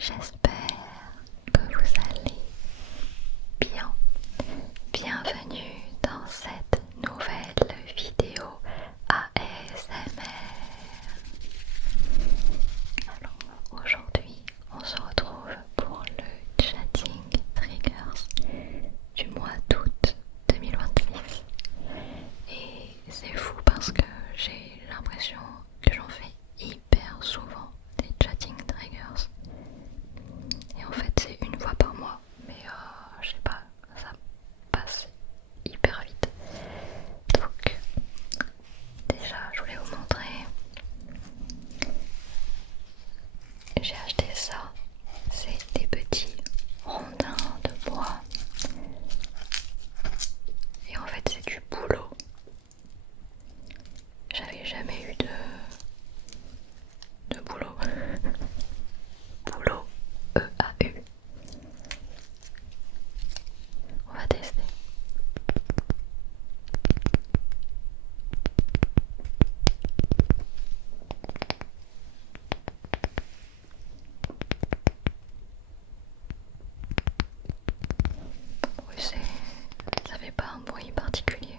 J'espère que vous allez bien. Bienvenue dans cette nouvelle vidéo ASMR. Alors aujourd'hui, on se retrouve pour le chatting triggers du mois d'août 2026. Et c'est fou parce que j'ai l'impression que j'en fais hyper souvent des chatting triggers. Et en fait c'est une fois par mois, mais je sais pas, ça passe hyper vite. Donc déjà je voulais vous montrer, j'ai acheté ça, c'est des petits rondins de bois. Et en fait c'est du boulot. J'avais jamais eu de boulot. Boulot, E-A-U. On va tester. Oui, ça fait pas un bruit particulier.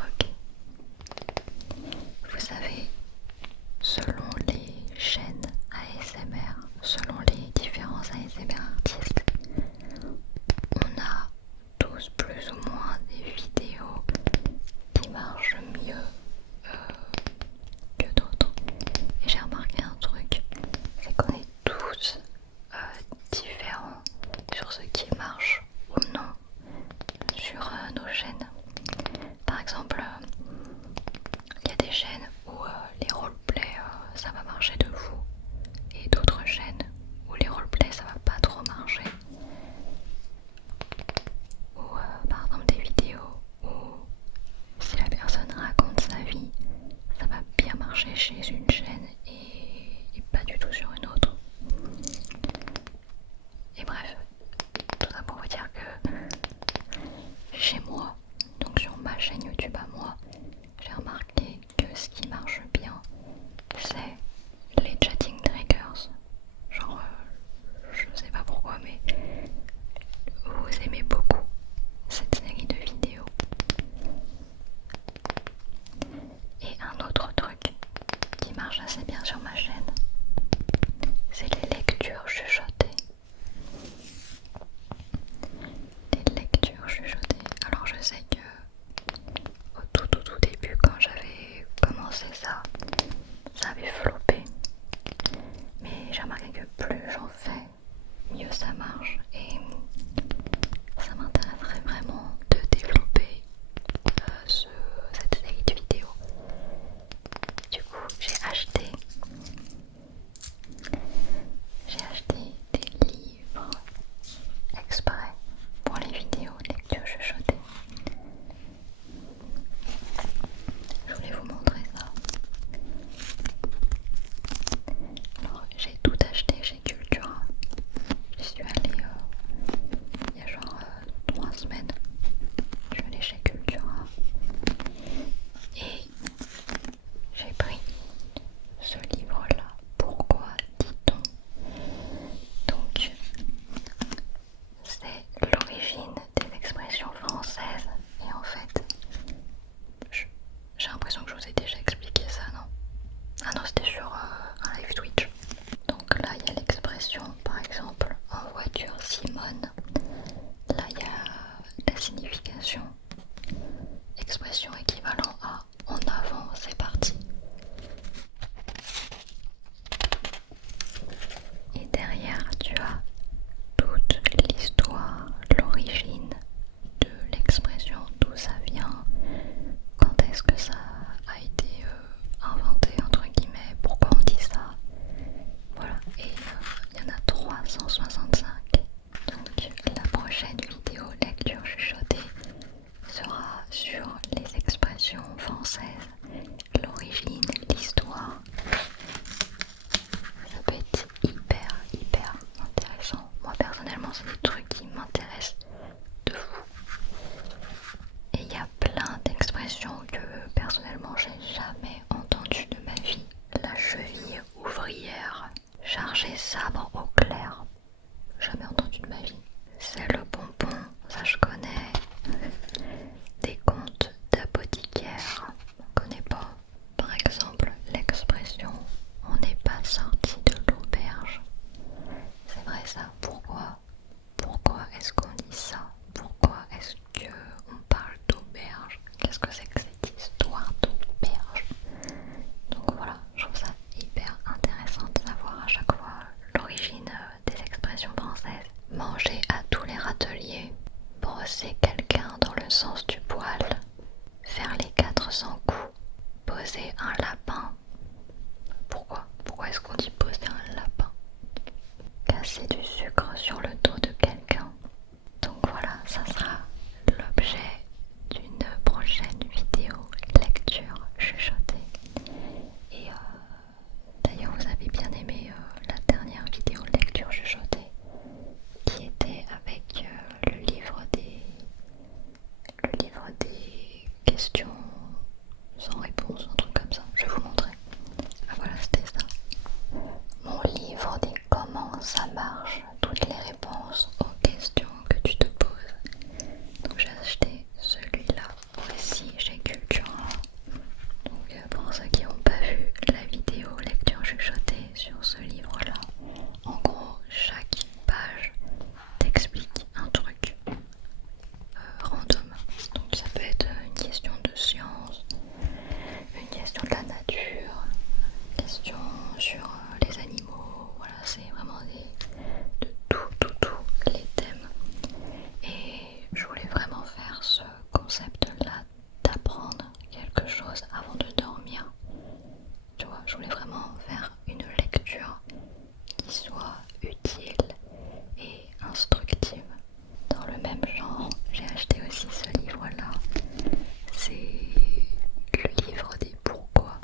Ok. Vous savez, selon les chaînes ASMR, selon les différents ASMR artistes, on a tous plus ou moins des vidéos qui marchent mieux que d'autres. Et j'ai remarqué un truc, c'est qu'on est tous différents sur ce qui marche ou non sur nos chaînes. Par exemple, il y a des chaînes où les roleplays ça va marcher de fou, et d'autres chaînes où les roleplays ça va pas trop marcher. Ou par exemple des vidéos où si la personne raconte sa vie, ça va bien marcher chez une chaîne et pas du tout sur une autre. Et bref, tout ça pour vous dire que chez moi, donc sur ma chaîne YouTube à moi, j'ai remarqué que ce qui marche bien, c'est les chatting triggers. Genre, je sais pas pourquoi, mais vous aimez beaucoup cette série de vidéos. Et un autre truc qui marche assez bien sur ma chaîne, c'est les lectures chuchotées. Les lectures chuchotées. Alors je sais que au tout début, quand j'avais commencé ça, ça avait floppé. Mais j'ai remarqué que plus j'en fais, mieux ça marche. Et ça m'intéresserait vraiment de développer cette série de vidéos. Du coup, j'ai acheté des livres exprès pour les vidéos lecture chuchotée. Je voulais vous montrer ça. Alors, j'ai tout acheté chez Cultura. J'y suis allée il y a genre 3 semaines. Je suis allée chez Cultura et j'ai pris ce livre-là. Pourquoi dit-on? Donc, c'est l'origine des expressions françaises. Et en fait, j'ai l'impression que je vous ai déjà expliqué ça, non? Ah non, c'était sur un live Twitch. Donc là, il y a l'expression, par exemple, en voiture Simone. Là, il y a la signification. Expression équivalent à en avant, c'est parti. Et derrière, tu as toute l'histoire, l'origine de l'expression, d'où ça vient, quand est-ce que ça a été inventé, entre guillemets, pourquoi on dit ça. Voilà, et il y en a 365. Donc la prochaine vidéo lecture chuchotée sera sur les expressions questions sans réponse, un truc comme ça. Je vais vous montrer. Ah voilà, c'était ça. Mon livre dit comment ça marche, toutes les réponses aux questions que tu te poses. Donc j'ai acheté celui-là aussi chez Cultura. Donc pour ceux qui n'ont pas vu la vidéo lecture chuchotée sur ce livre-là, en gros chaque page t'explique un truc random. Donc ça peut être une question de science, une question de la nature, une question sur les animaux, voilà, c'est vraiment de tous les thèmes. Et je voulais vraiment faire ce concept-là d'apprendre quelque chose avant de dormir. Tu vois, je voulais vraiment faire une lecture qui soit utile et instructive. Dans le même genre, j'ai acheté aussi ce livre-là. C'est le livre des pourquoi.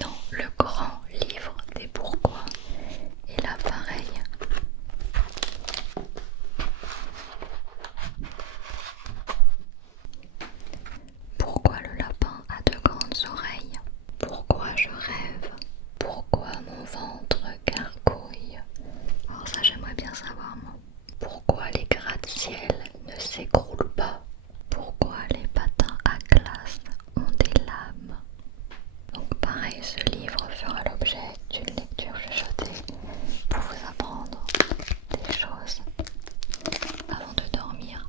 Non, le grand livre des pourquoi. Et là, pareil. Pourquoi le lapin a de grandes oreilles? Pourquoi je rêve? Pourquoi mon ventre gargouille? Alors ça, j'aimerais bien savoir, moi. Pourquoi les gratte-ciel ne s'écroulent pas? Pourquoi les patins à glace ont des lames? Donc pareil, ce livre fera l'objet d'une lecture chuchotée pour vous apprendre des choses avant de dormir.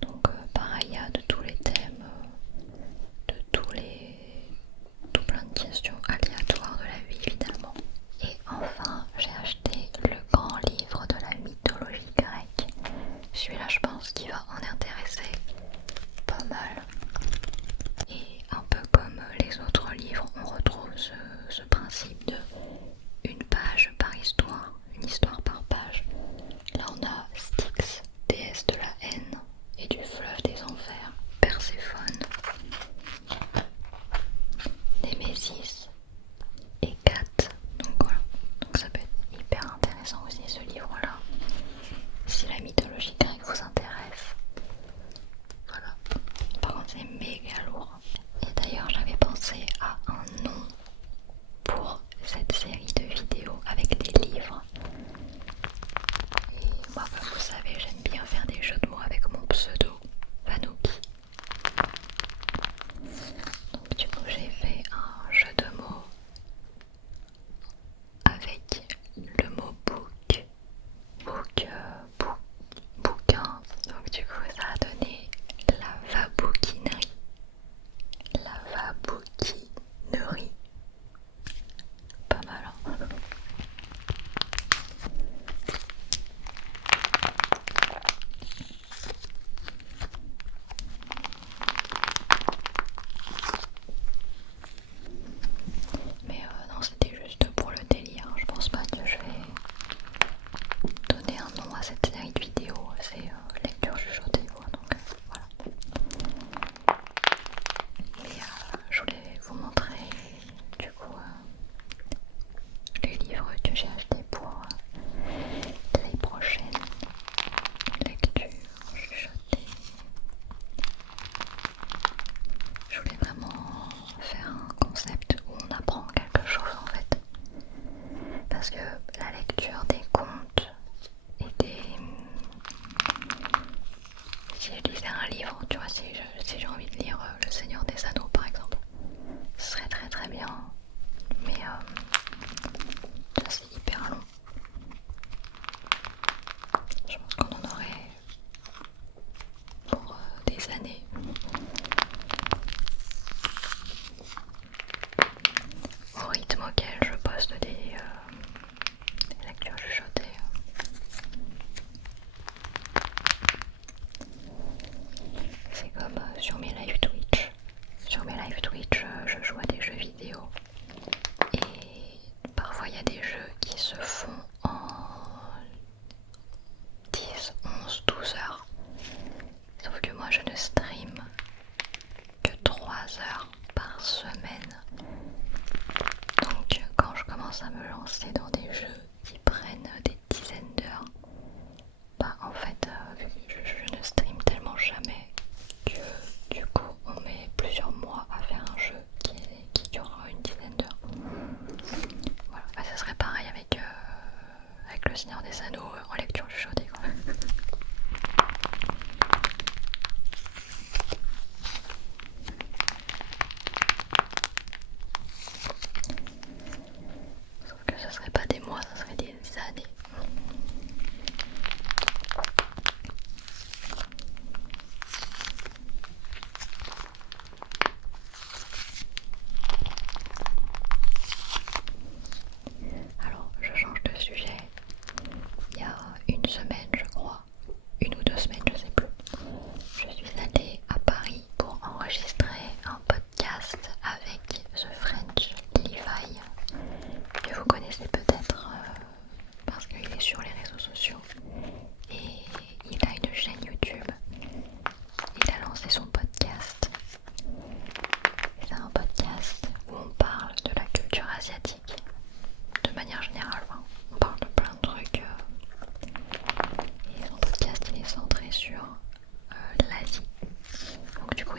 Donc pareil, il y a de tous les thèmes, de tout plein de questions aléatoires de la vie évidemment. Et enfin, j'ai acheté le grand livre de la mythologie grecque. Celui-là, je pense qu'il va en intéresser pas mal. Et un peu comme les autres livres, on retrouve ce principe de une page par histoire, une histoire par page. Là, on a Styx, déesse de la haine et du fleuve des enfers, Perséphone, Némésis et Kat. Donc voilà, donc ça peut être hyper intéressant aussi ce livre-là. Si la mythologie grecque vous intéresse, voilà. Par contre, c'est méga lourd. Et d'ailleurs, j'avais pensé à un nom pour cette série de vidéos avec des livres. Et moi, comme vous savez, j'aime bien faire des jeux de mots avec mon pseudo, Vanouki. Donc du coup, j'ai fait un jeu de mots avec le mot book, bouquin. Donc du coup, ça a donné la vabouquinerie. La vabouquinerie. Pas mal, hein? Mais non, c'était juste pour le délire. Je pense pas que je vais donner un nom à cette série de vidéos. C'est lecture chuchotée, quoi. Donc voilà. Mais je voulais vous montrer du coup les livres que j'ai achetés pour les prochaines lectures chuchotées. Je voulais vraiment faire un concept où on apprend quelque chose en fait. Parce que la lecture des contes et des... Si je lisais un livre, tu vois, si j'ai envie de lire Le Seigneur des Anneaux par exemple, ce serait très très bien. Mais ça c'est hyper long. Je pense qu'on en aurait pour des années. Au rythme auquel je poste des lectures chuchotées. C'est comme sur mes live Twitch. Sur mes live Twitch, je joue à des jeux vidéo. Et parfois il y a des jeux qui se font en 10, 11, 12 heures. Sauf que moi je ne stream que 3 heures par semaine. Donc quand je commence à me lancer dans des jeux qui prennent des dizaines d'heures, bah en fait je ne stream tellement jamais que du coup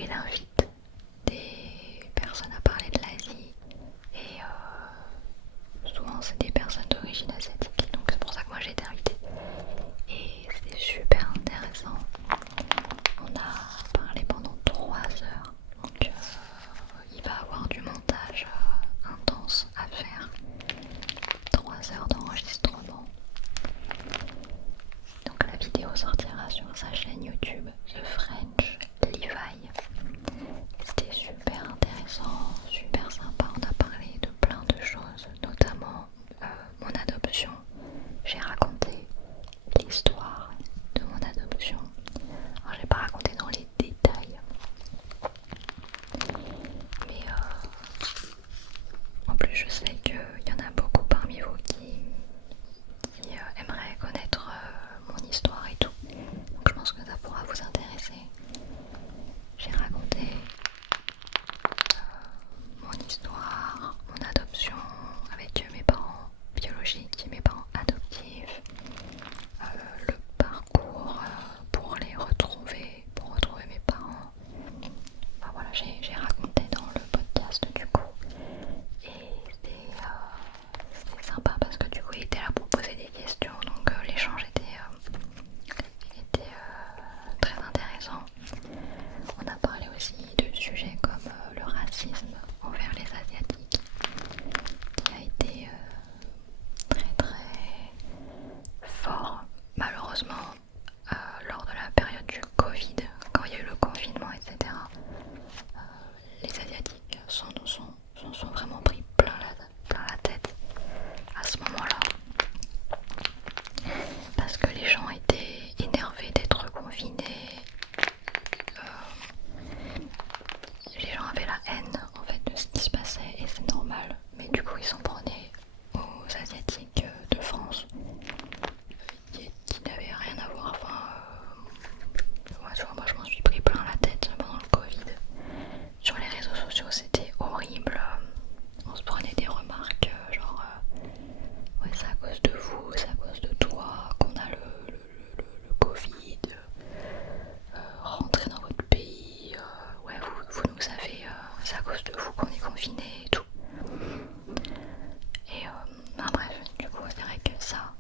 il invite des personnes à parler de l'Asie et souvent c'est des personnes d'origine asiatique, donc c'est pour ça que moi j'ai été invitée et c'était super intéressant. On a parlé pendant 3 heures, donc il va avoir du montage intense à faire, 3 heures d'enregistrement. Donc la vidéo sortira sur sa chaîne YouTube The French Levi. C'était super intéressant, super sympa, on a parlé de plein de choses, notamment mon adoption. J'ai raconté l'histoire de mon adoption. Alors j'ai pas raconté dans les détails, mais en plus je sais qu'il y en a beaucoup parmi vous qui aimeraient connaître mon histoire et tout. Donc je pense que ça pourra vous intéresser. J'ai raconté mon histoire, mon adoption avec mes parents biologiques et mes parents adoptifs, le parcours pour les retrouver, pour retrouver mes parents. Enfin voilà, j'ai raconté dans le podcast du coup. Et c'était sympa parce que du coup il était là pour poser des questions, donc l'échange était très intéressant. On a parlé aussi de sujets comme le racisme envers les Asiatiques qui a été très très fort malheureusement lors de la période du Covid, quand il y a eu le confinement, etc. Les Asiatiques s'en sont vraiment pris plein la tête à ce moment-là. Parce que les gens étaient énervés d'être confinés. Les gens avaient la haine en fait de ce qui se passait et c'est normal. Mais du coup ils s'en prenaient aux Asiatiques de France qui n'avaient rien à voir. Enfin, tu vois, moi je m'en suis pris plein la tête pendant le Covid. Sur les réseaux sociaux c'était horrible. On se prenait des remarques genre ouais c'est à cause de vous, c'est à cause de toi qu'on a le Covid, rentrez dans votre pays, ouais vous nous avez, c'est à cause de vous qu'on est confinés et tout. Et bref, du coup c'est vrai que ça,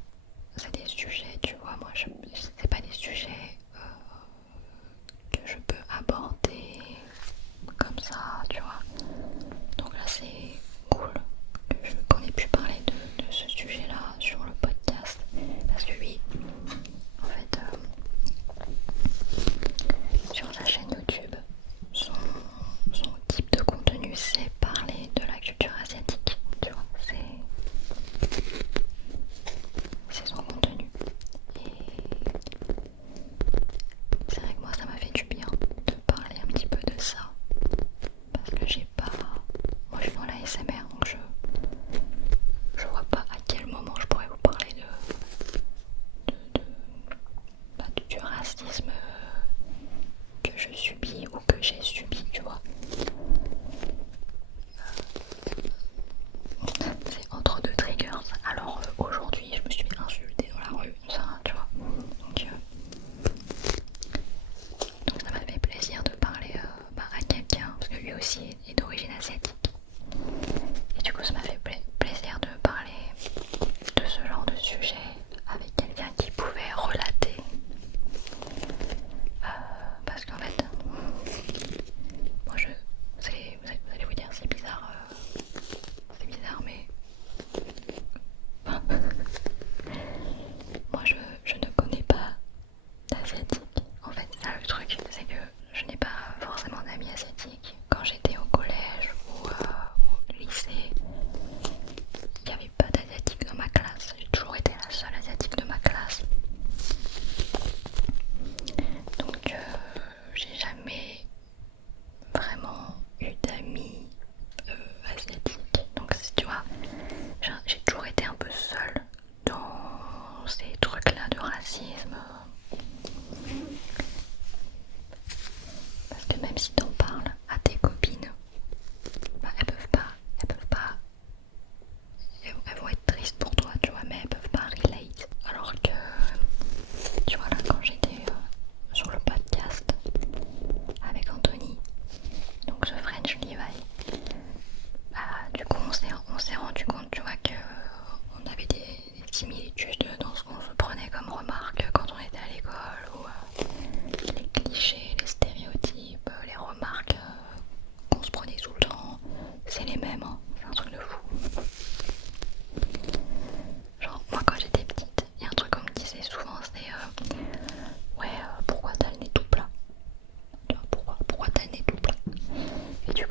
c'est des sujets, tu vois, moi c'est pas des sujets que je peux aborder comme ça, tu vois. Donc là c'est cool qu'on ait pu parler de ce sujet-là sur le podcast. Parce que oui, en fait, sur sa chaîne YouTube, son type de contenu c'est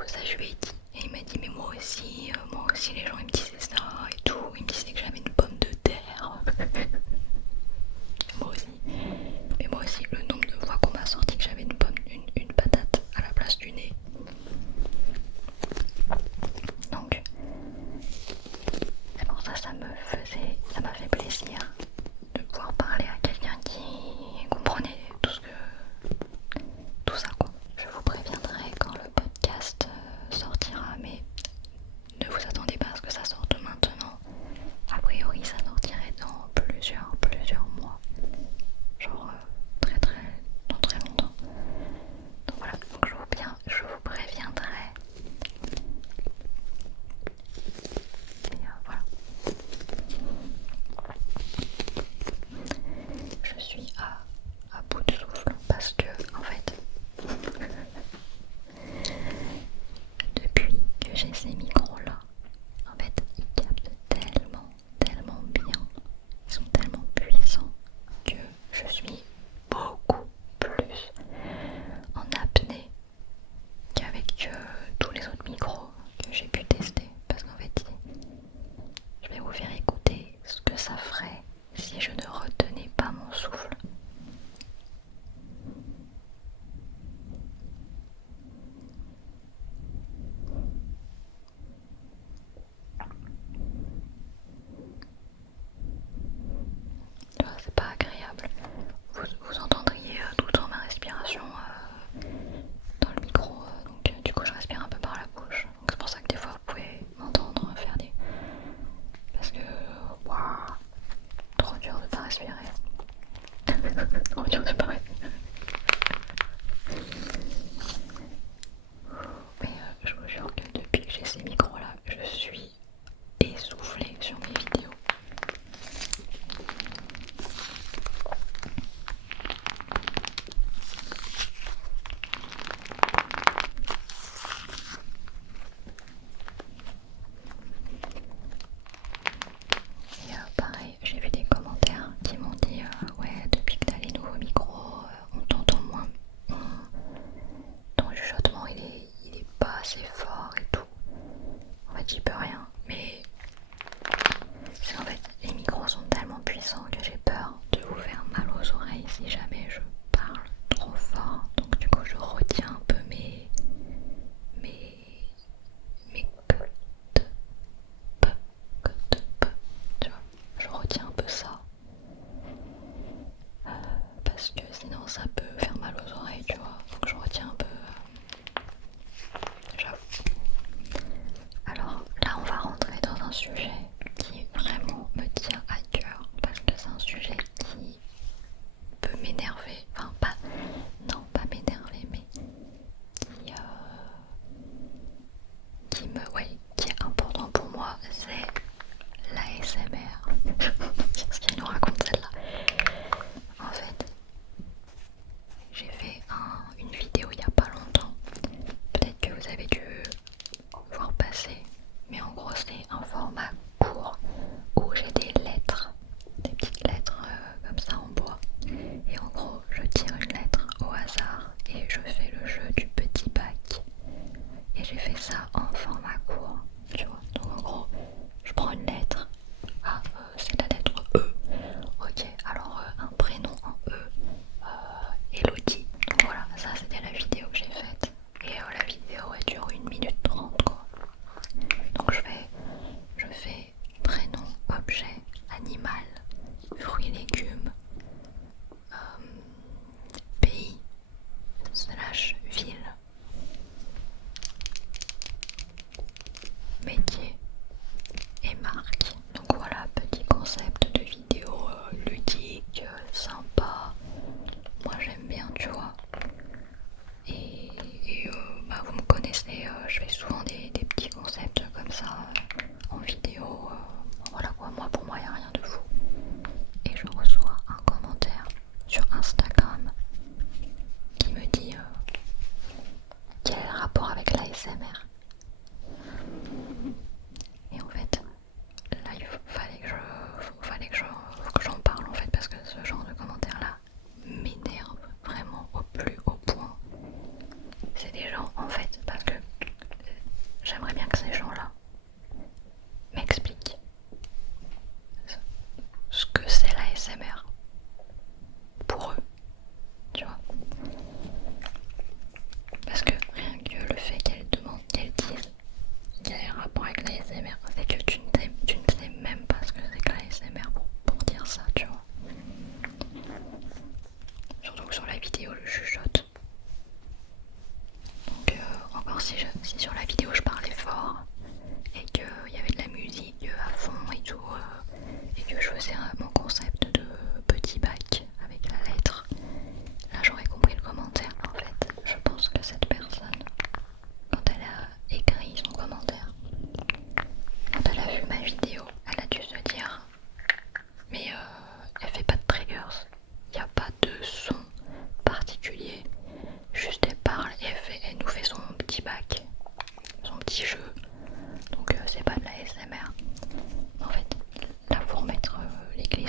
coup ça je lui ai dit et il m'a dit mais moi aussi les gens ils me disaient ça et tout, ils me disaient que j'avais une pomme de terre. Moi aussi, mais moi aussi le nombre de fois qu'on m'a sorti que j'avais une patate à la place du nez. Donc c'est pour ça ça m'a fait plaisir de pouvoir parler à quelqu'un qui comprenait tout ça quoi. Je vous préviendrai quand le podcast sortira, mais ne vous attendez pas à ce que ça sorte maintenant. A priori ça sortirait dans plusieurs mois. Genre dans très longtemps. Donc voilà, donc je vous préviendrai. Et voilà. Je suis à bout de souffle parce que en fait depuis que j'ai ces micros là, en fait ils captent tellement bien, ils sont tellement puissants que je suis beaucoup plus en apnée qu'avec tous les autres micros que j'ai pu tester, parce qu'en fait je vais vous faire écouter ce que ça ferait si je ne retenais pas mon souffle. Tu vois, c'est pas agréable. Vous entendriez tout le temps ma respiration dans le micro, donc du coup je respire un peu par la bouche. Donc c'est pour ça que des fois vous pouvez m'entendre faire des... Parce que... Waouh, trop dur de pas respirer. Trop dur de pas respirer. Mais je vous jure que depuis que j'ai ces micros là, je suis essoufflée sur mes vidéos. Et pareil, j'ai vu des commentaires qui m'ont dit ouais, depuis que t'as les nouveaux micros, on t'entend moins. Ton chuchotement il est pas assez fort et tout. En fait j'y peux rien, mais c'est qu'en fait les micros sont tellement puissants que j'ai peur de vous faire mal aux oreilles si jamais je parle trop fort. Donc du coup je retiens un peu mes tu vois, je retiens un peu ça. Parce que sinon ça peut faire mal aux oreilles, tu vois. Donc je retiens un peu. J'avoue. Alors là on va rentrer dans un sujet qui vraiment me tient à cœur. Parce que c'est un sujet qui peut m'énerver. Enfin pas. Non pas m'énerver mais qui est important pour moi, c'est l'ASMR. Qu'est-ce qu'elle nous raconte celle-là? En fait, j'ai fait une vidéo il n'y a pas longtemps. Peut-être que vous avez dû voir passer. Mais en gros, c'est un format court où j'ai des lettres, des petites lettres comme ça en bois. Et en gros, je tire une lettre au hasard et je fais le jeu du petit bac. Et j'ai fait ça en format court, tu vois. Donc en gros, je prends une lettre. Ah, c'est la lettre E. Ok, alors un prénom en E. Elodie. Donc voilà, ça c'était la vidéo que j'ai faite. Et la vidéo elle dure 1 minute 30 quoi. Donc je fais prénom, objet, animal, fruits, légumes, pays, slash ville, métier et marque. Donc voilà, petit concept de vidéo ludique, sympa. Moi j'aime bien, tu vois. Et bah, vous me connaissez, je fais souvent des petits concepts comme ça en vidéo. Voilà quoi, moi pour moi il n'y a rien de fou. Et je reçois un commentaire sur Instagram qui me dit quel est le rapport avec l'ASMR. Et en fait, là il fallait que j'en parle en fait parce que ce genre de commentaire là m'énerve vraiment au plus haut point. C'est des gens en fait parce que si sur la vidéo je parlais fort et qu'il y avait de la musique à fond et tout, et que je faisais mon concept de petit bac avec la lettre, là j'aurais compris le commentaire. En fait, je pense que cette personne, quand elle a écrit son commentaire, quand elle a vu ma vidéo, elle a dû se dire mais elle fait pas de triggers, il n'y a pas de son particulier, juste elle parle et elle nous fait son petit bac, son petit jeu, donc c'est pas de la SMR. En fait, là faut remettre les clés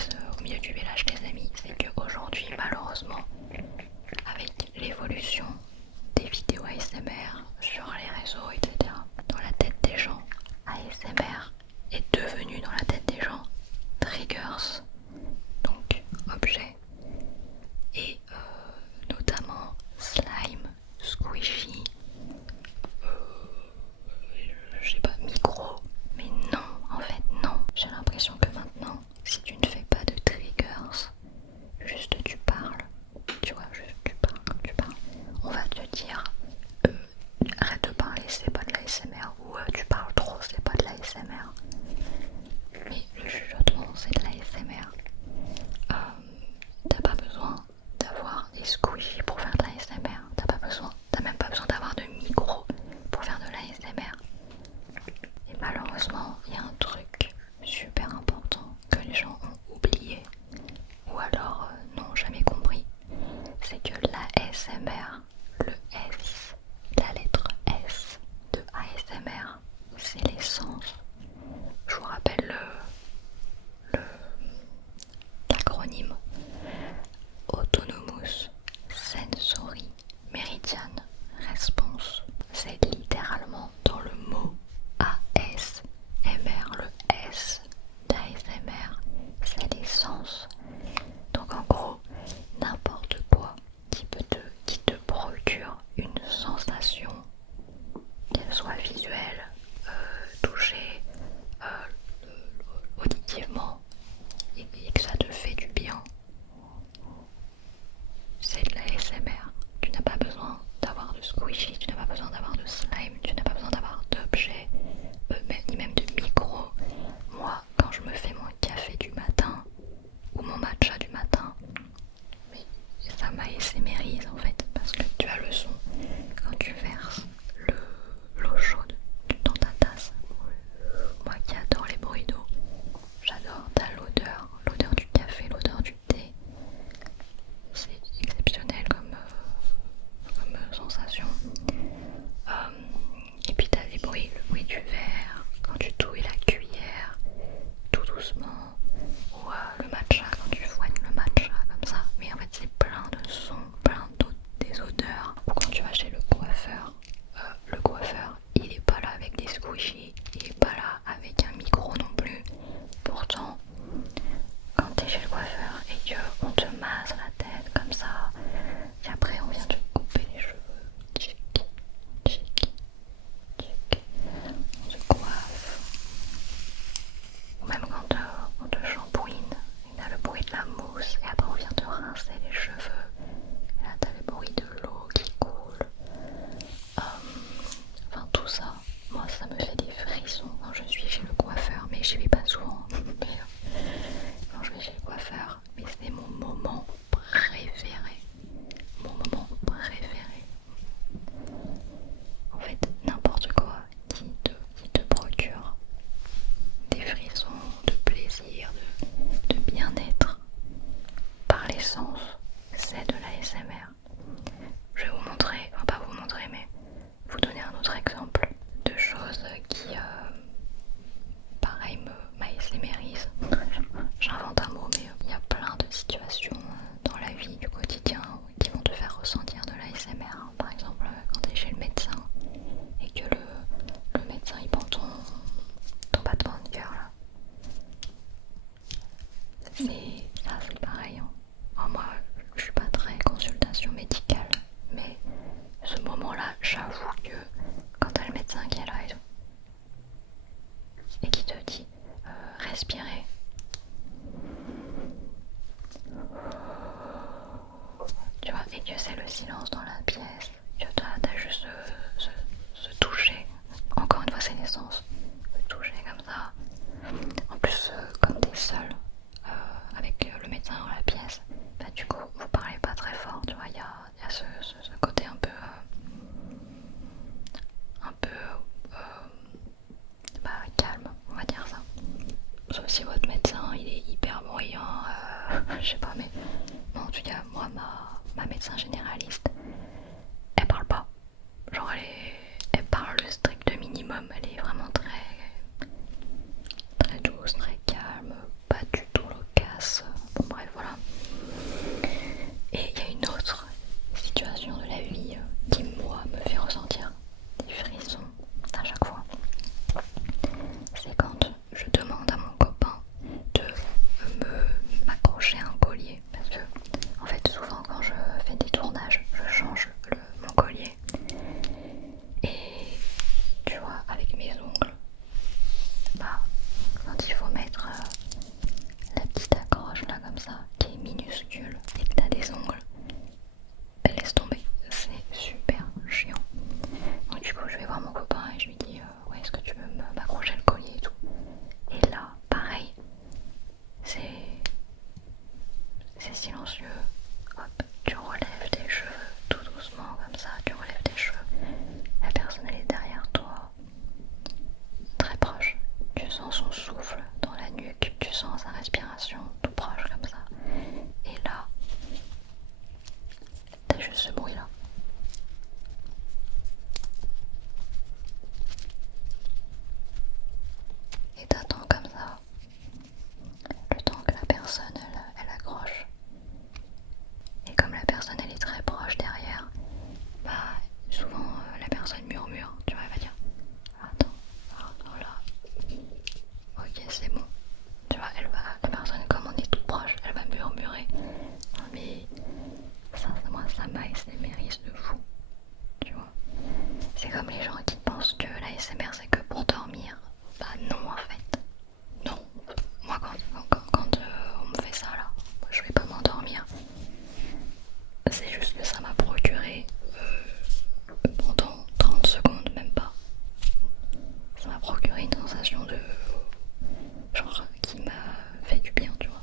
maximum. Elle est vraiment très douce, très calme, pas du tout loquace. Bon bref, voilà. Et il y a une autre situation de la vie qui moi me fait ressentir des frissons à chaque fois. C'est quand je demande à mon copain de m'accrocher un collier, parce que en fait souvent quand je fais des tournages je change mon collier et tu vois avec mes ongles, bah quand il faut mettre la petite accroche là comme ça qui est minuscule et que t'as des ongles, laisse tomber, c'est super chiant. Donc du coup je vais voir mon copain et je lui dis ouais, est-ce que tu veux m'accrocher le collier et tout. Et là pareil, c'est silencieux. Hop, tu relèves tes cheveux tout doucement comme ça, tu relèves tes cheveux. La personne elle est derrière toi, très proche. Tu sens son souffle dans la nuque, tu sens sa respiration tout proche comme ça. Et là, t'as juste ce bruit là. Et t'attends comme ça, le temps que la personne elle accroche. Et comme la personne elle est très proche derrière, bah souvent la personne murmure, tu vois, elle va dire attends là, ok c'est bon. Tu vois, la personne comme on est tout proche, elle va murmurer. Mais ça, moi ça m'ASMRise de fou, tu vois. C'est comme les gens qui pensent que l'ASMR c'est que pour dormir. Bah non en fait. Non. Moi quand on me fait ça là, je vais pas m'endormir. C'est juste que ça m'a procuré pendant 30 secondes, même pas. Ça m'a procuré une sensation de genre qui m'a fait du bien, tu vois.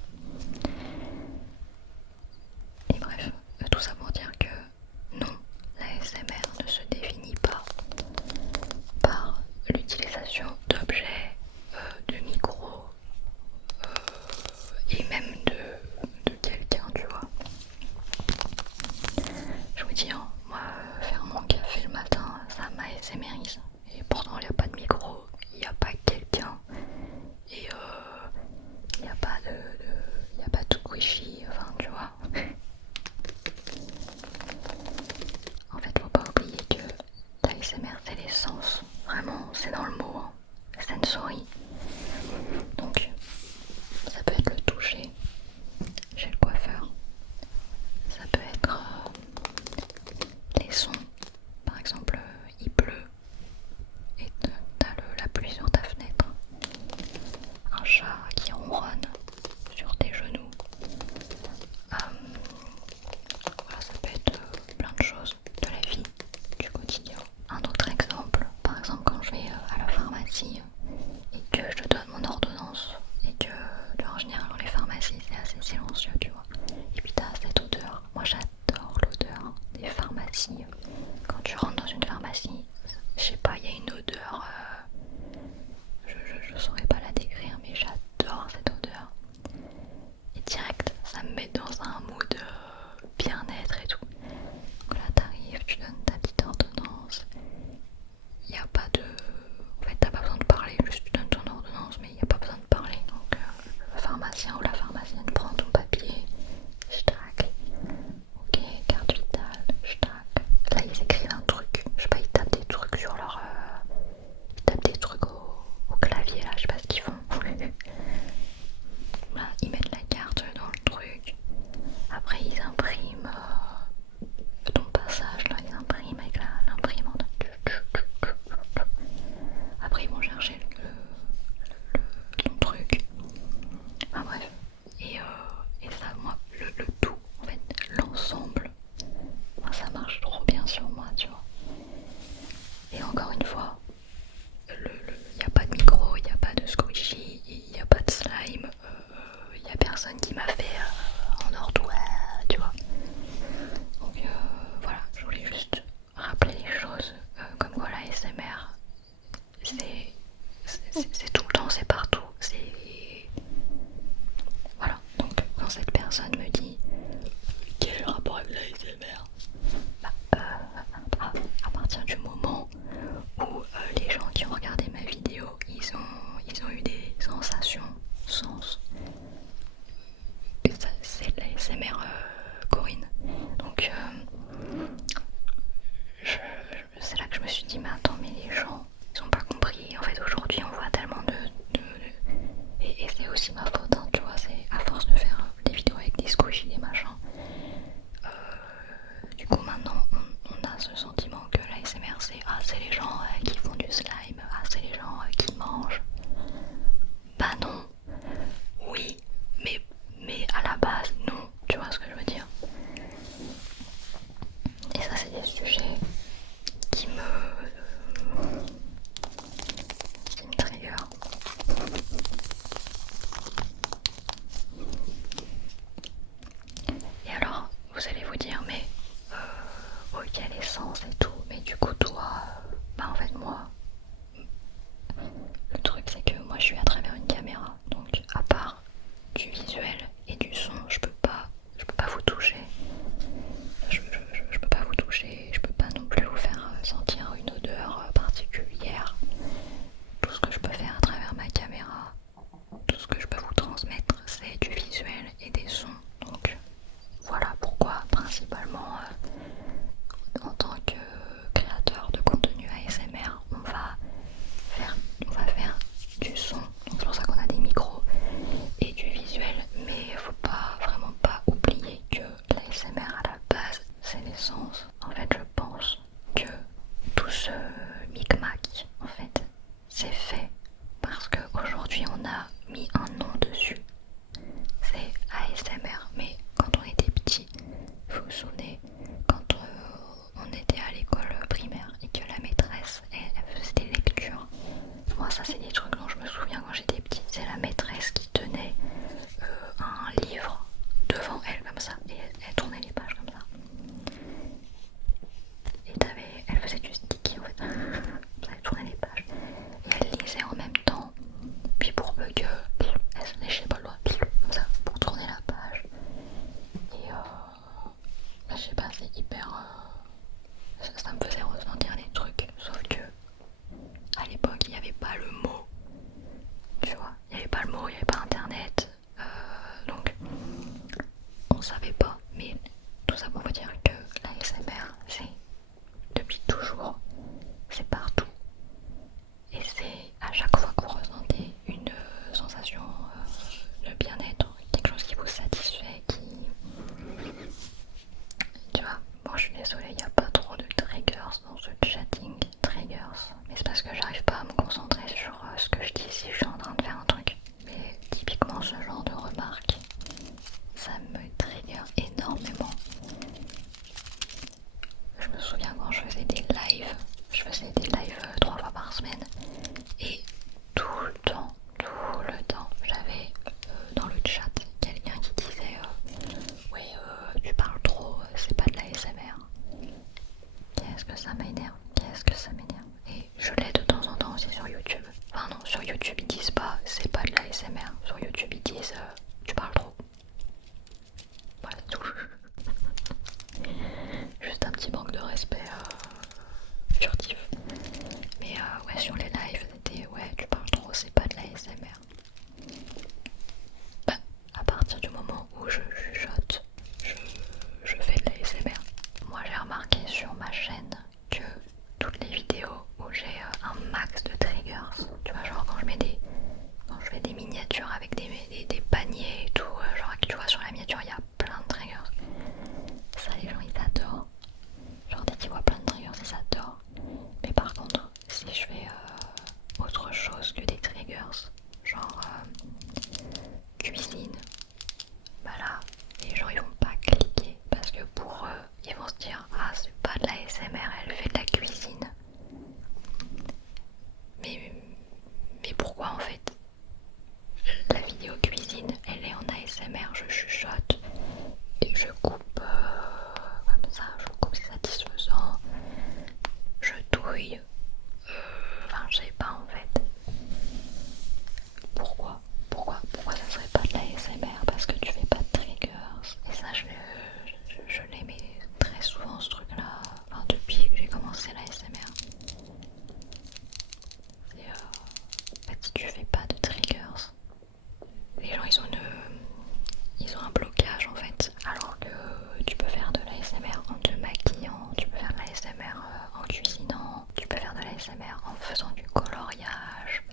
Et bref, tout ça pour dire que non, l'ASMR ne se définit pas par l'utilisation d'objets, de micros et même de quelqu'un, tu vois. Je vous dis, hein, moi, faire mon café le matin, ça m'ASMRise. Et pourtant, il n'y a pas de micro, il n'y a pas quelqu'un. Et il n'y a pas y a pas de wifi, enfin, tu vois. En fait, faut pas oublier que l'ASMR c'est les sens, vraiment, c'est dans le mot, hein. Sensory. Donc, ça peut être le toucher chez le coiffeur, ça peut être les sons, par exemple, il pleut et t'as la pluie sur ta fenêtre, un chat qui ronronne sur tes genoux. Voilà, ça peut être plein de choses de la vie, du quotidien. Un autre exemple, par exemple quand je vais à la pharmacie et que je suis à travers une caméra, donc à part du visuel et du son, je peux pas vous toucher. Je peux pas vous toucher, je peux pas non plus vous faire sentir une odeur particulière. Tout ce que je peux faire à travers ma caméra, tout ce que je peux vous transmettre, c'est du visuel et des sons. Donc voilà pourquoi principalement en tant que créateur de contenu ASMR, on va faire du son. Donc c'est pour ça qu'on a des micros et du visuel, mais il faut pas vraiment pas oublier que l'ASMR à la base c'est l'essence. En fait je pense que tout ce micmac en fait c'est fait parce qu'aujourd'hui on a mis un nom dessus, c'est ASMR. Mais quand on était petit, vous vous souvenez, quand on était à l'école primaire et que la maîtresse elle faisait des lectures, moi ça c'est des trucs dont je me souviens quand j'étais petite, c'est la maîtresse qui tenait un livre devant elle comme ça et elle tournait les pages comme ça. Et elle faisait du sticky en fait, elle tournait les pages et elle lisait en même temps, puis pour peu que elle se léchait pas le doigt comme ça pour tourner la page. Et je sais pas, c'est hyper ça me faisait ressentir des trucs, sauf que à l'époque il n'y avait pas le mot, tu vois, il n'y avait pas le mot, il n'y avait pas internet, donc on savait pas. Mais tout ça pour vous dire que l'ASMR c'est depuis toujours, c'est partout, et c'est à chaque fois que vous ressentez une sensation de bien-être, quelque chose qui vous satisfait, tu vois. Bon, je suis désolée, il n'y a pas trop de triggers dans ce chatting, mais c'est parce que j'arrive pas à me concentrer sur ce que je dis si je suis en train de faire un truc. Mais typiquement ce genre de remarques, ça me trigger énormément. Je me souviens quand je faisais des lives, 3 fois par semaine, et tout le temps, j'avais dans le chat quelqu'un qui disait ouais tu parles trop, c'est pas de la SMR. Qu'est-ce que ça m'énerve, Et je l'ai de temps en temps aussi sur YouTube. Enfin non, sur YouTube ils disent pas c'est pas de la SMR, sur YouTube ils disent tu parles trop. Voilà, c'est tout. Juste un petit manque de respect furtif. Mais ouais, sur les lives c'était ouais tu parles trop, c'est pas de la SMR. Bah, à partir du moment où je chuchote, je fais de la SMR. Moi j'ai remarqué sur ma chaîne que toutes les vidéos où j'ai un max de triggers, tu vois, genre quand je fais des miniatures avec des paniers et tout, genre tu vois sur la miniature il y a plein de triggers, ça les gens ils adorent, genre dès qu'ils voient plein de triggers ils adorent. Mais par contre si je fais autre chose que des triggers, genre cuisine, bah là les gens ils vont pas cliquer parce que pour eux ils vont se dire ah c'est pas de la SMR, elle fait de la cuisine. Mais pourquoi en fait? La vidéo cuisine elle est en ASMR, je chuchote et je coupe comme ça, je coupe, c'est satisfaisant, je douille, enfin je sais pas en fait. Pourquoi ça serait pas de la ASMR? Parce que tu fais pas de triggers. Et ça je l'aimais très souvent ce truc là, enfin, depuis que j'ai commencé la ASMR. C'est en fait si tu fais pas de triggers, les gens ils ont un blocage en fait, alors que tu peux faire de l'ASMR en te maquillant, tu peux faire de l'ASMR en cuisinant, tu peux faire de l'ASMR en faisant du coloriage,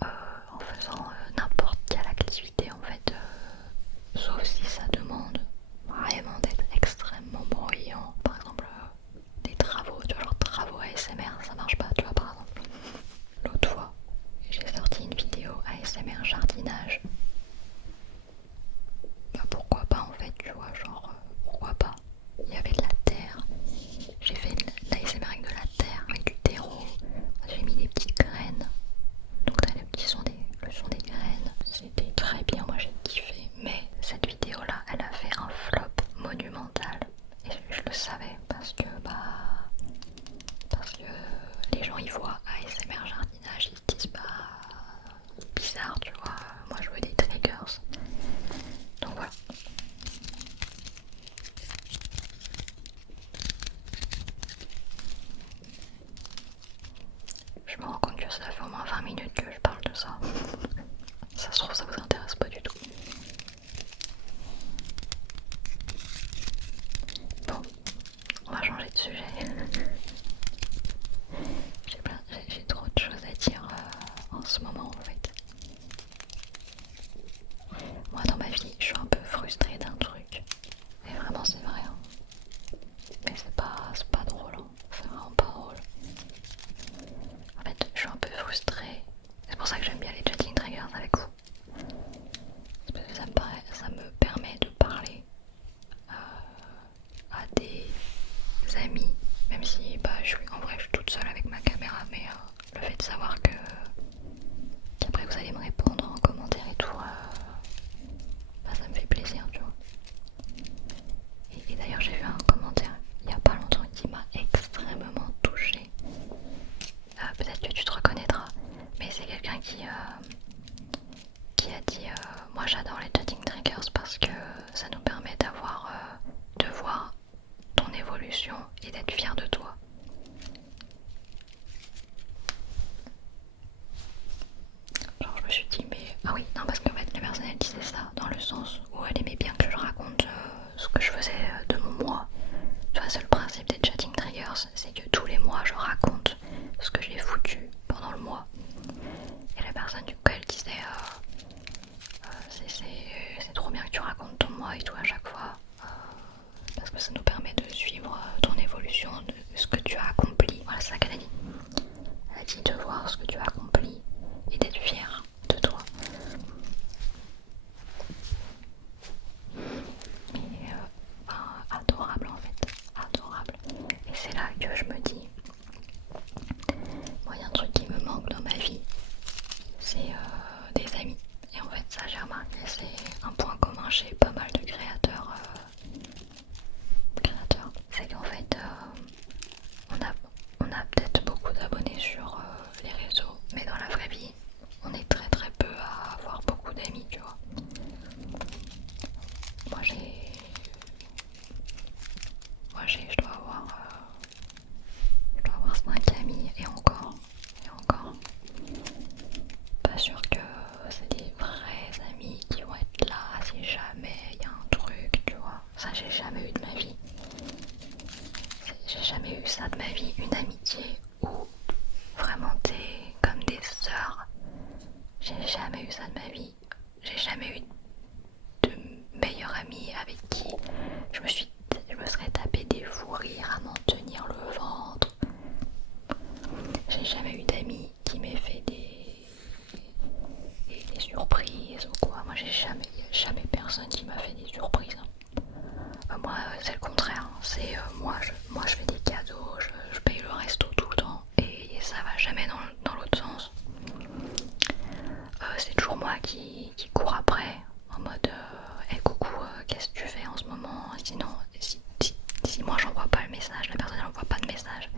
en faisant n'importe quelle activité en fait, sauf si ça demande vraiment d'être extrêmement bruyant. Par exemple des travaux, tu vois, genre travaux ASMR, ça marche pas, tu vois, par exemple. L'autre fois, j'ai sorti une vidéo ASMR jardinage. Bah pourquoi pas en fait, tu vois, genre pourquoi pas. Il y avait de la terre, j'ai fait de l'ASMR avec de la terre, avec du terreau, j'ai mis des petites graines, donc t'as le son des graines, c'était très bien, moi j'ai kiffé. Mais cette vidéo là elle a fait un flop monumental et je le savais parce que les gens ils voient ASMR jardinage, ils se disent bah je me rends compte que ça fait au moins 20 minutes que je parle de ça. Ça se trouve, ça vous intéresse pas du tout. Bon, on va changer de sujet. J'ai trop de choses à dire en ce moment en fait. Moi dans ma vie, je suis un peu frustrée d'un truc. Et vraiment c'est vrai. Hein. Mais c'est pas drôle. Hein. C'est vraiment pas drôle. En fait, je suis un peu frustrée. C'est pour ça que j'aime bien les chatting triggers avec vous. C'est parce que ça me permet de parler à des amis. Même si en vrai je suis toute seule avec ma caméra. Mais le fait de savoir qu'après vous allez me répondre en commentaire et tout, ça me fait plaisir, tu vois. Et d'ailleurs j'ai vu un commentaire il y a pas longtemps qui m'a extrêmement touchée. Peut-être que tu te reconnaîtras, mais c'est quelqu'un qui a dit moi j'adore les chatting triggers parce que ça nous permet de voir ton évolution et d'être fier de toi. Genre je me suis dit mais ah oui non parce qu'en fait la personne elle disait ça dans le sens où elle aimait bien que je raconte ce que je faisais de mon mois. Tu vois c'est le principe des chatting triggers, c'est que tous les mois je raconte ce que j'ai foutu pendant le mois. Et la personne du coup elle disait c'est trop bien que tu racontes ton mois et tout à chaque fois parce que ça nous permet de suivre ton évolution, de ce que tu as accompli. Voilà c'est ça qu'elle a dit. Elle a dit de voir ce que tu as accompli et d'être fière de toi. Mais adorable en fait, adorable. Et c'est là que je me dis, moi il y a un truc qui me manque dans ma vie, c'est des amis. Et en fait ça j'ai remarqué, c'est un point commun chez pas mal de créateurs. C'est qu'en fait on a peut-être beaucoup d'abonnés sur les réseaux, mais dans la vraie vie on est très très peu à avoir beaucoup d'amis, tu vois. Moi je dois avoir 5 amis et encore. Pas sûr que c'est des vrais amis qui vont être là si jamais il y a un truc, tu vois. Ça j'ai jamais eu de ma vie. J'ai jamais eu ça de ma vie, une amitié où vraiment t'es comme des sœurs. J'ai jamais eu ça de ma vie. J'ai jamais eu de meilleure amie avec qui je me serais tapé des fous rires à m'en tenir le ventre. J'ai jamais eu d'amis qui m'aient fait des surprises ou quoi. Moi j'ai jamais personne qui m'a fait des surprises. Moi c'est le contraire. C'est moi je fais des cadeaux, je paye le resto tout le temps et ça va jamais dans l'autre sens. C'est toujours moi qui cours après en mode hey, coucou qu'est-ce que tu fais en ce moment, sinon si moi j'envoie pas le message, la personne n'envoie pas de message.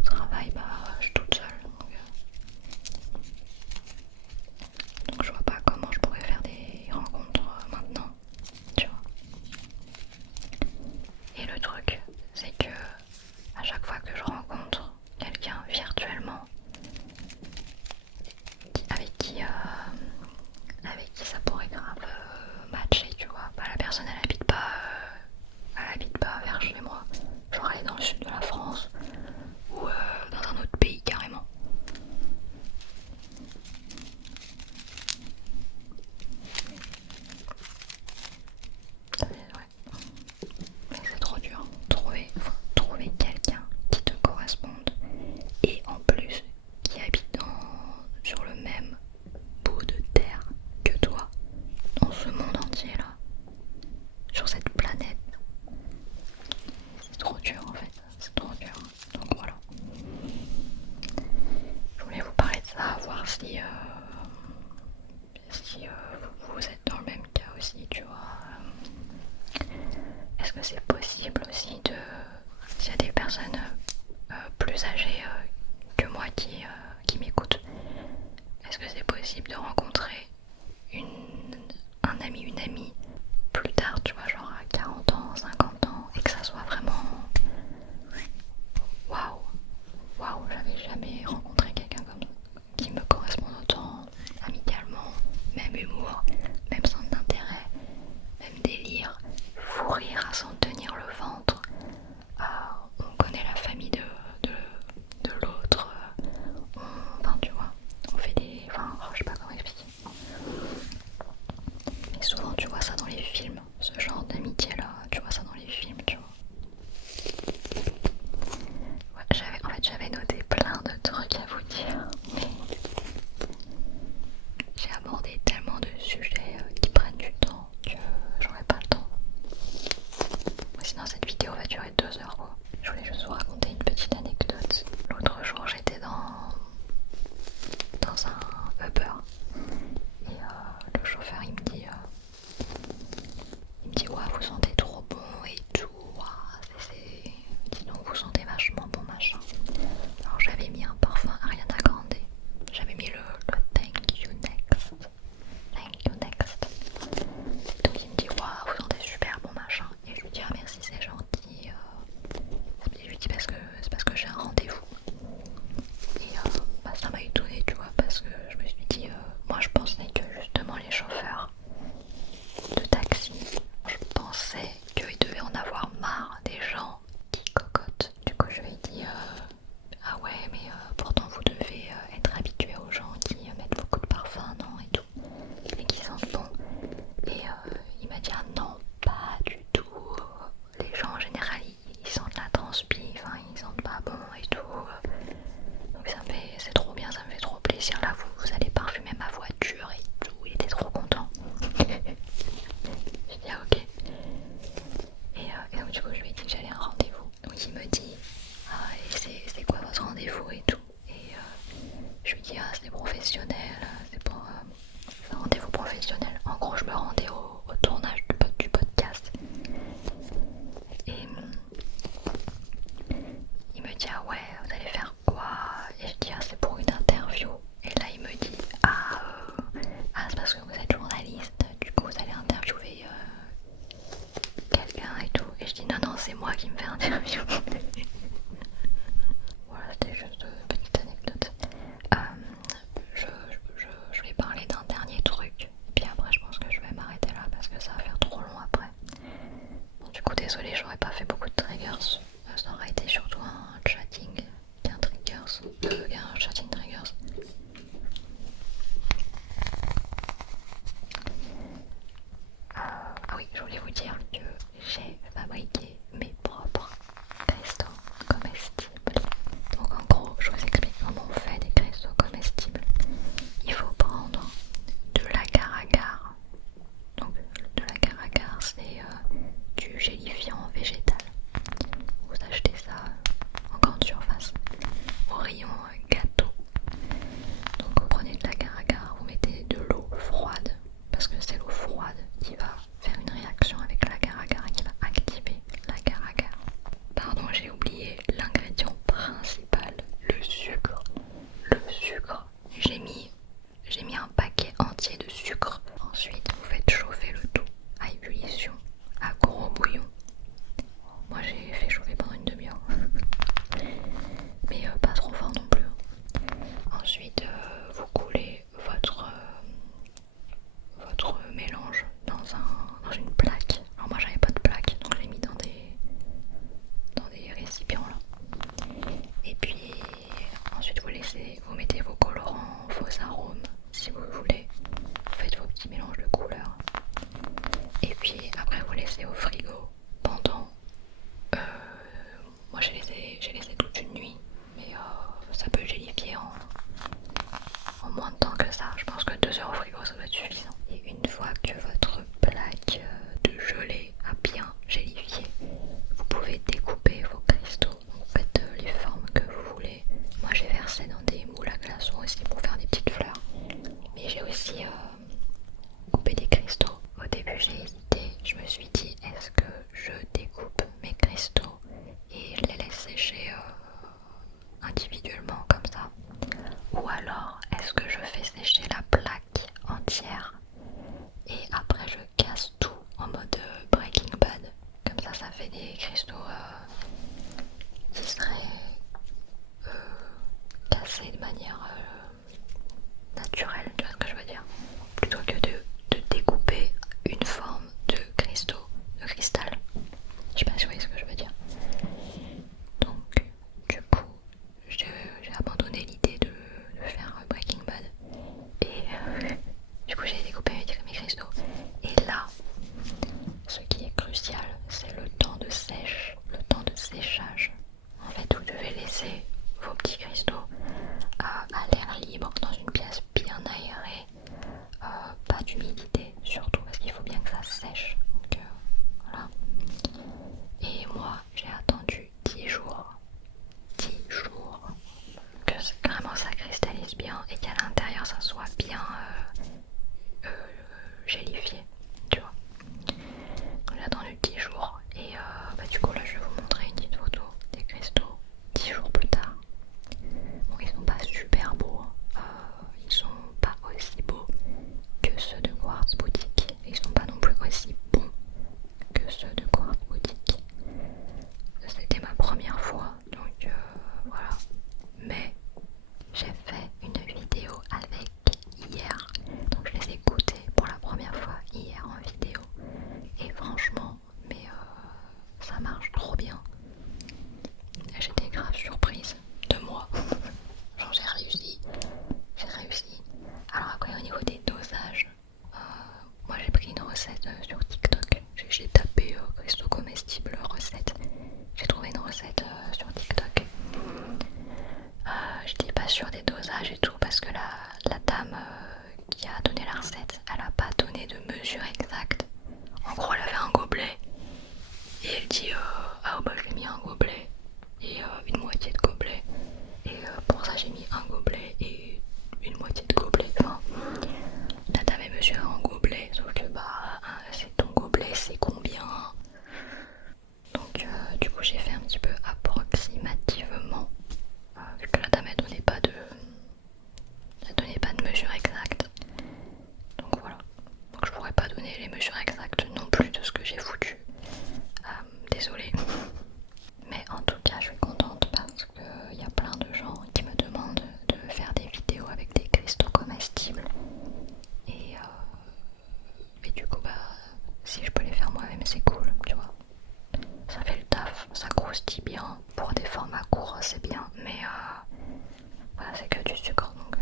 au travail, bah je suis toute seule. Donc je vois pas comment je pourrais faire des rencontres maintenant, tu vois. Et le truc, c'est que à chaque fois que je rencontre quelqu'un virtuellement avec qui ça pourrait grave matcher, tu vois. Bah, la personne elle habite pas vers chez moi. Genre elle est dans le sud de la France ou dans un autre pays carrément. Ouais. Mais c'est trop dur. Faut trouver quelqu'un qui te corresponde et en plus qui habite sur le même bout de terre que toi, dans ce monde entier là, sur cette planète. C'est trop dur en fait, c'est trop dur. Donc voilà. Je voulais vous parler de ça, voir si, vous êtes dans le même cas aussi, tu vois. Est-ce que c'est possible aussi de... S'il y a des personnes plus âgées que moi qui m'écoutent, est-ce que c'est possible de rencontrer un ami, une amie plus tard, tu vois, genre à 40 ans, 50 ans, et que ça soit vraiment waouh, waouh, j'avais jamais rencontré quelqu'un comme ça, qui me corresponde autant amicalement, même humour, même centre d'intérêt, même délire, fou rire à s'en tenir le ventre. On connaît la famille de l'autre, enfin tu vois, on fait des... Enfin, je sais pas comment expliquer. Mais souvent tu vois ça dans les films, ce genre d'amitié là, tu vois ça dans les films, tu vois. Ouais, j'avais noté plein de trucs à vous dire, mais j'ai abordé tellement de sujets qui prennent du temps que j'aurais pas le temps. Sinon cette vidéo va durer 2 heures quoi. Je voulais juste vous raconter une petite anecdote. L'autre jour j'étais dans un Uber et le chauffeur il me dit ouais vous sentez trop bon et tout, dis donc vous sentez vachement bon machin. Alors j'avais mis un parfum Ariana Grande, j'avais mis le Thank You Next. Thank You Next. Donc il me dit waouh vous sentez super bon machin et je lui dis ah merci c'est gentil. Et je lui dis c'est parce que j'ai un rendez-vous. Et bah, ça m'a étonnée tu vois parce que je me suis dit moi je pensais que justement les chauffeurs de taxi, je pensais qu'il devait en avoir marre des gens qui cocotent. Du coup je lui ai dit ah ouais mais pourtant vous devez être habitué aux gens qui mettent beaucoup de parfum non et tout et qui sentent bon. Et il m'a dit ah non pas du tout, les gens en général ils sentent la transpi, enfin ils sentent pas bon et tout. Donc c'est trop bien, ça me fait trop plaisir. Là vous allez parfumer ma voiture et tout. Il était trop content. J'ai dit ah ok. Et donc du coup je lui ai dit que j'allais à un rendez-vous. Donc il me dit ah et c'est quoi votre rendez-vous et tout. Et je lui dis ah c'est professionnel, c'est pour un rendez-vous professionnel. En gros je me rendais au tournage du podcast. Et il me dit ah ouais vous allez faire quoi. Et je dis ah c'est pour une interview. Et là il me dit c'est parce que vous êtes journaliste, du coup vous allez interviewer quelqu'un et tout. Et je dis non c'est moi qui me fais interview. Voilà c'était juste une petite anecdote. Je vais parler d'un dernier truc. Et puis après je pense que je vais m'arrêter là parce que ça va faire trop long après. Bon, du coup désolé j'aurais pas fait beaucoup de triggers. Ça aurait été surtout un chatting qu'un triggers. Un chatting triggers. Ah oui, je voulais vous dire que j'ai fabriqué mes propres restos. fait des cristaux qui seraient cassés de manière naturelle, tu vois ce que je veux dire, plutôt que de découper une forme de cristaux, de cristal. Je sais pas si vous voyez ce que je veux dire. Donc du coup j'ai abandonné l'idée de faire Breaking Bad et du coup j'ai découpé mes cristaux. Et là, ce qui est crucial, c'est le temps de sèche, le temps de séchage. En fait, vous devez laisser vos petits cristaux à l'air libre dans une pièce bien aérée, pas d'humidité surtout parce qu'il faut bien que ça sèche. Donc voilà. Et moi j'ai attendu 10 jours. 10 jours que vraiment ça cristallise bien et qu'à l'intérieur ça soit bien gélifié, tu vois. J'ai attendu 10 jours et du coup là je vais vous montrer une petite photo des cristaux 10 jours plus tard. Bon, ils sont pas super beaux, ils sont pas aussi beaux que ceux de Quartz Boutique, ils sont pas non plus aussi bons que ceux de Quartz Boutique. C'était ma première fois, donc voilà. Mais j'ai fait une vidéo avec hier, donc je les ai goûtés pour la première fois hier en vidéo. Et franchement, mais ça marche trop bien. J'étais grave surprise de moi. Genre j'ai réussi. Alors après au niveau des dosages, moi j'ai pris une recette sur TikTok. J'ai tapé cristaux comestibles recette. J'ai trouvé une recette sur TikTok. J'étais pas sûre des dosages et tout parce que la dame qui a donné la recette, elle a pas donné de mesure exacte. En gros elle avait un gobelet et elle dit ah bah j'ai mis un gobelet et une moitié de gobelet et pour ça j'ai mis un gobelet et une moitié de gobelet. Enfin, la dame elle mesure un gobelet sauf que bah c'est ton gobelet c'est combien. Donc du coup j'ai fait un petit peu approximativement vu que la dame elle donnait pas de mesure exacte. Donc voilà. Donc je pourrais pas donner les mesures exactes non plus de ce que j'ai foutu. Désolée. Mais en tout cas je suis contente parce qu'il y a plein de gens qui me demandent de faire des vidéos avec des cristaux comestibles. Et du coup bah si je peux les faire moi-même c'est cool, tu vois. Ça fait le taf, ça croustille bien. Pour des formats courts c'est bien, mais voilà, c'est que du sucre donc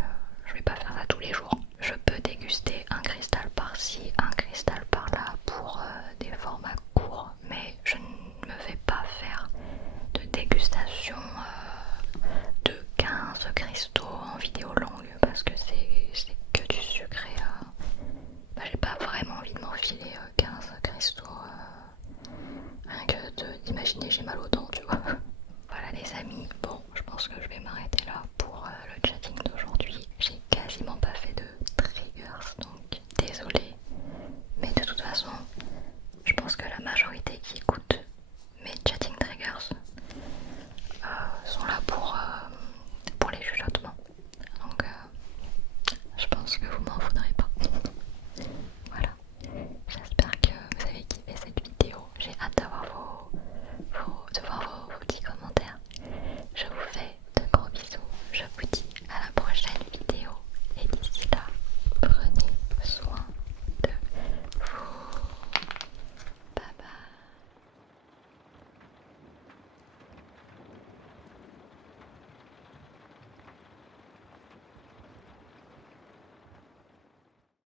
je vais pas faire ça tous les jours. Je peux déguster un cristal par-ci, un cristal par-là pour des formats courts, mais je ne me vais pas faire de dégustation de 15 cristaux en vidéo longue parce que c'est que du sucre et j'ai pas vraiment envie de m'enfiler 15 cristaux. Rien que d'imaginer j'ai mal aux dents, tu vois. Voilà les amis, bon je pense que je vais m'arrêter